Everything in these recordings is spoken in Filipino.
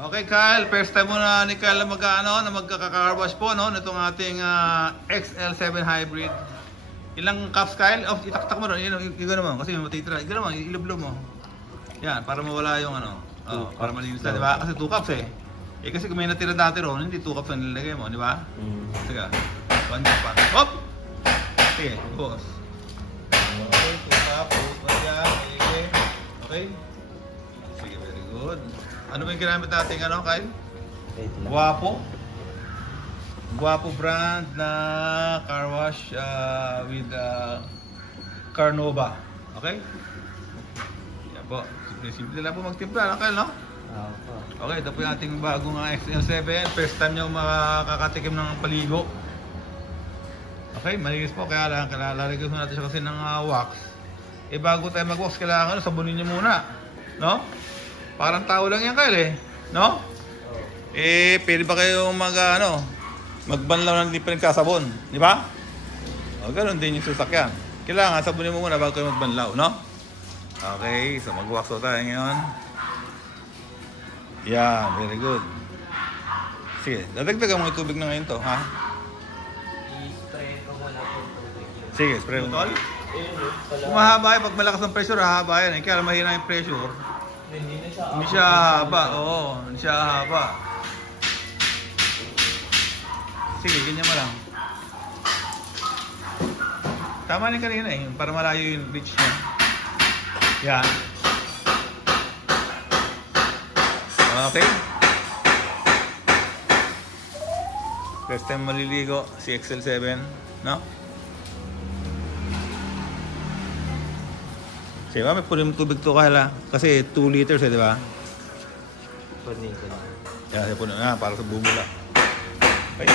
Okay, Kyle, first time muna ni Kyle na magkaka-car wash po, no? Nitong ating XL7 Hybrid. Ilang cups, Kyle? Oh, itaktak mo rin. Igano mo, kasi may matitira. Igano mo, ilublo mo. Yan, para mawala yung para malinis na, di ba? Kasi 2 cups eh. Kasi kung may natira dati ron, hindi 2 cups ang nilagay mo, di ba? Sige, 1 cup pa. Hop! Sige, boss. Okay, 2 cups, okay. Sige, very good. Ano ba yung ginamit natin, Kyle? Guapo brand na car wash with Carnova. Okay? Yan po. Simple lang po magtimpla, Kyle, no? Okay, ito po yung ating bagong XL7. First time nyo makakatikim ng paligo. Okay, malinis po. Kaya lang, lalagyan natin siya kasi ng wax. Bago tayo mag-wax, kailangan sabunin nyo muna. No? Parang tao lang yan, Kyle, eh. No? Pwede ba kayong magbanlaw ng hindi pa nagkasabon? Di ba? O, ganun din yung sasakyan. Kailangan sabunin mo muna bago kayo magbanlaw, no? Okay, so mag-wax tayo ngayon. Yan, very good. Sige, dadagdagan mo yung tubig na ngayon to, ha? I-spray ko muna po tubig. Sige, spray mo. Kung mahaba pag malakas ng pressure, hahaba yan. Kaya mahina yung pressure. Hindi siya haba, oo. Hindi siya haba. Sige, ganyan mo lang. Tama rin kanina eh, para malayo yung reach niya. Yan. Okay. First time maliligo si XL7, no? Sige ba, may punin mo tubig to, Kyle, kasi 2 liters eh, di ba? Punin ko lang. Yan, punin na, para sa bumula. Okay.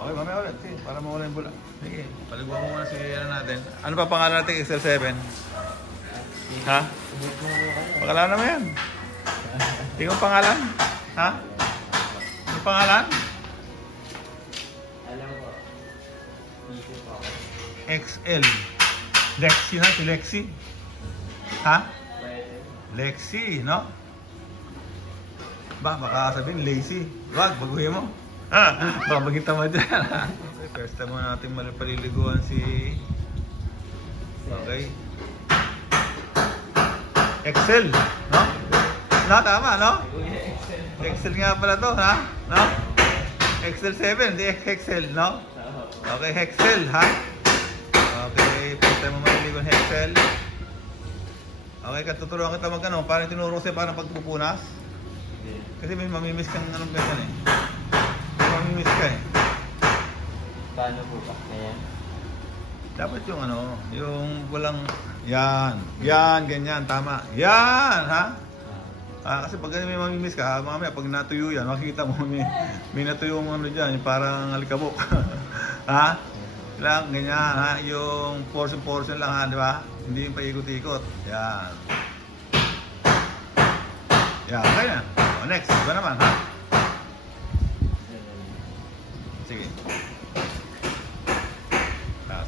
Okay, mamaya ulit. Sige, para mawala yung bula. Sige, paliguan mo muna si natin. Ano pa pangalan natin XL7? Ha? Pangalan naman yan. Tingnan pangalan? Ha? Ano pangalan? Alam ko. Isip ako. XL. Lexi na, si Lexi. Ha? Pwede. Lexi, no? Baka sabihin lazy. Wag, baguhin mo. Baka maging tama dyan. First time mo natin paliliguan si... Okay. Excel, no? No, tama, no? Excel nga pala to, ha? No? Excel 7, hindi Excel, no? Okay, Excel, ha? Okay, first time mo maliligon Excel. Okay, katuturuan kita paano tinuro sa'yo paano pagpupunas? Kasi may mamimiss kang anong ganyan eh. May mamimiss ka eh. Paano po ba? Ayan. Dapat yung yung walang yan, ganyan, tama. Yan, ha? Kasi pag may mamimiss ka, mamaya pag natuyo yan, makikita mo may natuyo mo dyan, yung parang alikabok. Ha? Kailangan ganyan, ha? Yung portion lang, ha? Di ba? Hindi yung paikot-ikot. Yan. Yan, okay na. Next, iba naman, ha? Sige.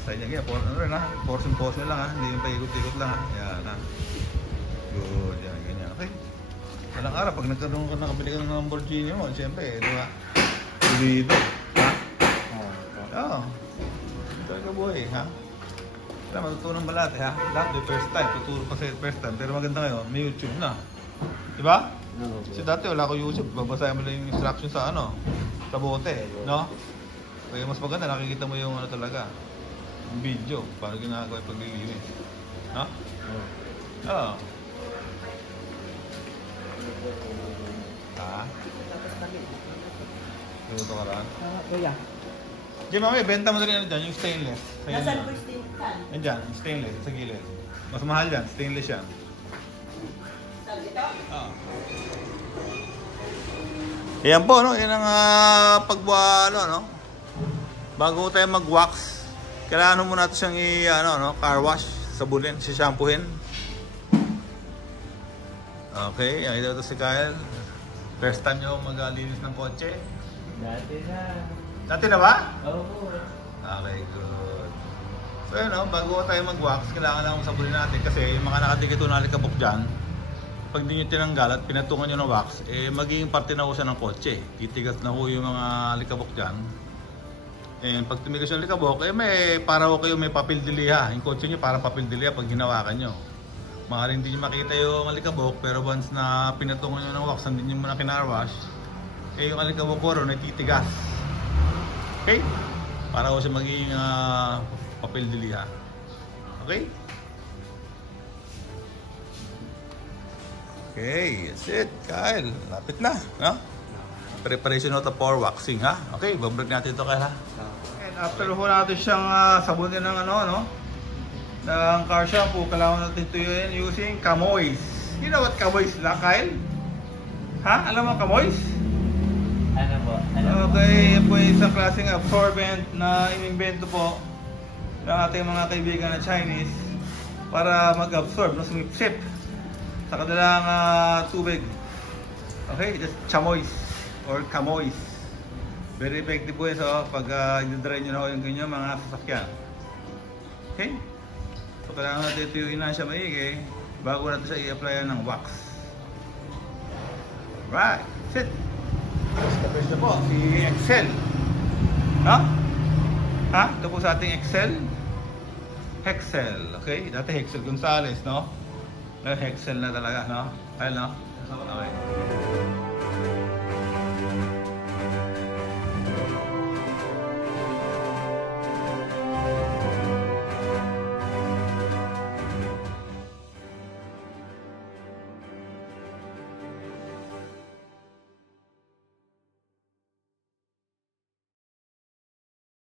Side niya, portion lang, ha? Hindi yung paikot-ikot lang, ha? Yan, ha? Good, yan, ganyan, okay? Walang araw, pag nagkaroon ka nakabili ka ng Lamborghini mo, siyempre, di ba? Dito, ha? Oo. Talaga buhay, ha? Wala, matutunan ba lahat, ha? Lahat yung first time, tuturo pa sa first time. Pero maganda ngayon, may YouTube na. Di ba? Kasi dati wala ko YouTube, babasahin mo lang yung instruction sa sa bote, no? Kaya mas maganda, nakikita mo yung talaga, yung video, paano ginagawa yung paglilinis. No? Oo. Ha? Luto ka rin? Kuya. Diyan mamaya, benta mo na rin dyan, yung stainless. Nasaan po yung stainless? Yan, stainless, sa gilid. Mas mahal yan, stainless yan. Oo. Yan po, no? Yan ang pagbuha, no? Bago tayo mag-wax, kailangan mo natin siyang car wash, sabunin, shampoohin. Okay, ito si Kyle. First time nyo mag-linis ng kotse. Dati na. Dati na ba? Oo. Okay, good. So yun, no? Bago tayo mag-wax, kailangan lang sabunin natin kasi yung mga nakadikit na alikabok dyan, pag di nyo tinanggal at pinatungan nyo ng wax, eh magiging parte na ho siya ng kotse. Titigas na ho yung mga alikabok dyan. And pag tumigas yung alikabok, eh may, para ho kayo may papel diliha. Yung kotse nyo parang papel diliha pag hinawakan nyo. Maaaring hindi nyo makita yung alikabok, pero once na pinatungan nyo ng wax, hindi nyo muna kinarwash, eh yung alikabok ko ron ay titigas. Okay? Para ho siya magiging papel diliha. Okay? Okay, that's it, Kyle. Lapit na, no? Preparation of the for waxing, ha? Okay, babalik natin ito, Kyle, ha? And after ho natin siyang sabunin ng no? Ng car shampoo, kailangan natin tuyuin using Camoys. You know what Camoys is, Kyle? Ha? Alam mo Camoys? Ano po? Okay, yan po isang klaseng absorbent na inimbento po ng ating mga kaibigan na Chinese para mag-absorb, no? Sumipsip sa kanilang tubig. Okay, just chamois or Camoys. Very effective po ito pag i-dry nyo na yung ganyan mga sasakyan. Okay? So kailangan natin tuyuin na siya maigi bago natin siya i-applyan ng wax. Alright, that's it. Tapos na po si Excel. No? Ha? Ito po sa ating Excel. Hexel, okay? Dati Hexel Gonzales, no? Hexel na talaga, no? Ayun, no? Okay.